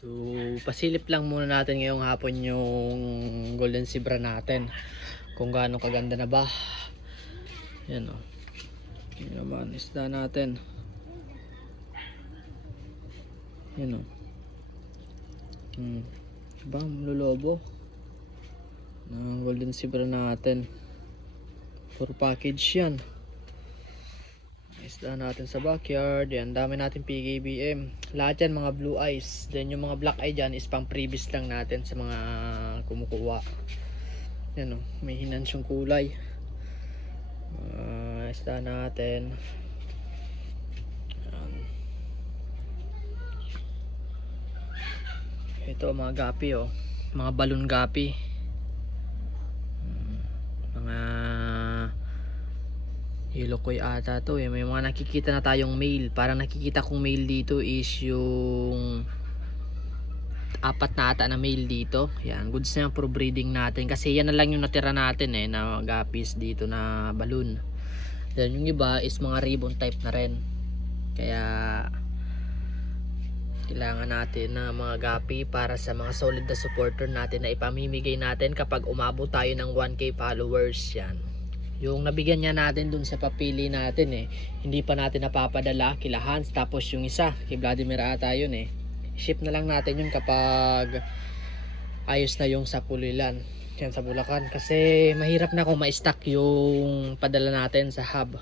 So, pasilip lang muna natin ngayong hapon yung golden zebra natin. Kung gaano kaganda na ba. Yan o. Yan naman, isda natin. Yan o. Diba, lulubo ng golden zebra natin. Puro package yan. Isda natin sa backyard. Yan, dami natin PKBM. Lahat yan mga blue eyes. Then yung mga black eye dyan is pang previous lang natin sa mga kumukuha. Yan o, may hinansyong kulay. Isda natin. Yan. Ito mga gapi o, mga balloon gapi. Mga Ilokoy ata to eh. May mga nakikita na tayong male. Parang nakikita kong male dito is yung apat na ata na male dito. Yan, goods na yung pro breeding natin. Kasi yan na lang yung natira natin eh, na guppies dito na balloon. Then yung iba is mga ribbon type na rin. Kaya kailangan natin na mga guppy para sa mga solid na supporter natin na ipamimigay natin kapag umabot tayo ng 1k followers. Yan, yung nabigyan niya natin dun sa papili natin eh, hindi pa natin napapadala kila Hans. Tapos yung isa kay Vladimir ata yun eh, ship na lang natin yun kapag ayos na yung sa Pulilan, yan sa Bulacan. Kasi mahirap na kung ma-stock yung padala natin sa hub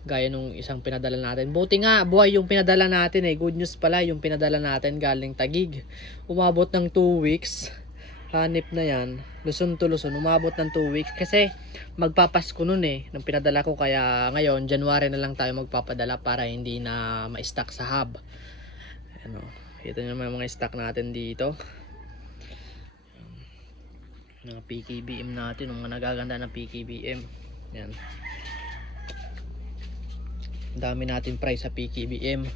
gaya nung isang pinadala natin. Buti nga buhay yung pinadala natin eh. Good news pala, yung pinadala natin galing Taguig, umabot ng 2 weeks. Hanip na yan, Luzon to Luzon, umabot ng 2 weeks. Kasi magpapasko nun eh nang pinadala ko. Kaya ngayon January na lang tayo magpapadala para hindi na ma-stock sa hub. Ano, ito naman mga stock natin dito, mga PKBM natin, mga nagaganda ng PKBM. Yan, dami natin price sa PKBM.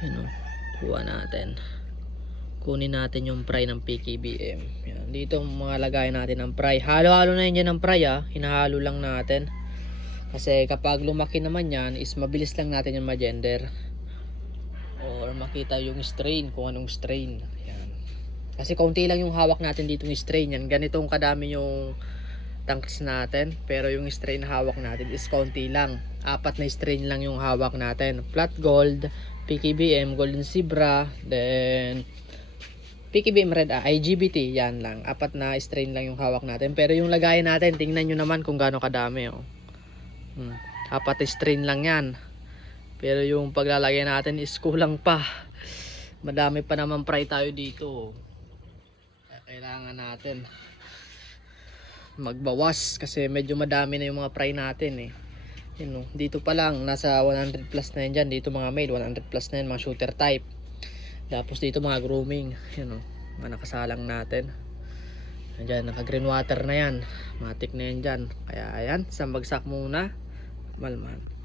Ano, kuha natin, kunin natin yung fry ng PKBM. Yan, dito mga lagay natin ng fry. Halo-halo na yun dyan ng fry ha. Hinahalo lang natin. Kasi kapag lumaki naman yan is mabilis lang natin yung magender. Or makita yung strain, kung anong strain. Yan. Kasi kaunti lang yung hawak natin dito ng strain. Yan, ganitong kadami yung tanks natin. Pero yung strain na hawak natin is kaunti lang. 4 na strain lang yung hawak natin. Flat gold, PKBM, golden zebra, then PKBM red IGBT, yan lang. 4 na strain lang yung hawak natin. Pero yung lagayan natin, tingnan nyo naman kung gaano kadami oh. 4 strain lang yan. Pero yung paglalagay natin is kulang pa. Madami pa naman fry tayo dito. Kailangan natin magbawas kasi medyo madami na yung mga fry natin eh. Yun, no? Dito pa lang nasa 100 plus na yan dyan. Dito mga male 100 plus na yan, mga shooter type. Tapos dito mga grooming. Yun, no? Mga nakasalang natin. Ayan, naka green water na yan. Matik na yan dyan. Kaya ayan, isang bagsak muna. Malman.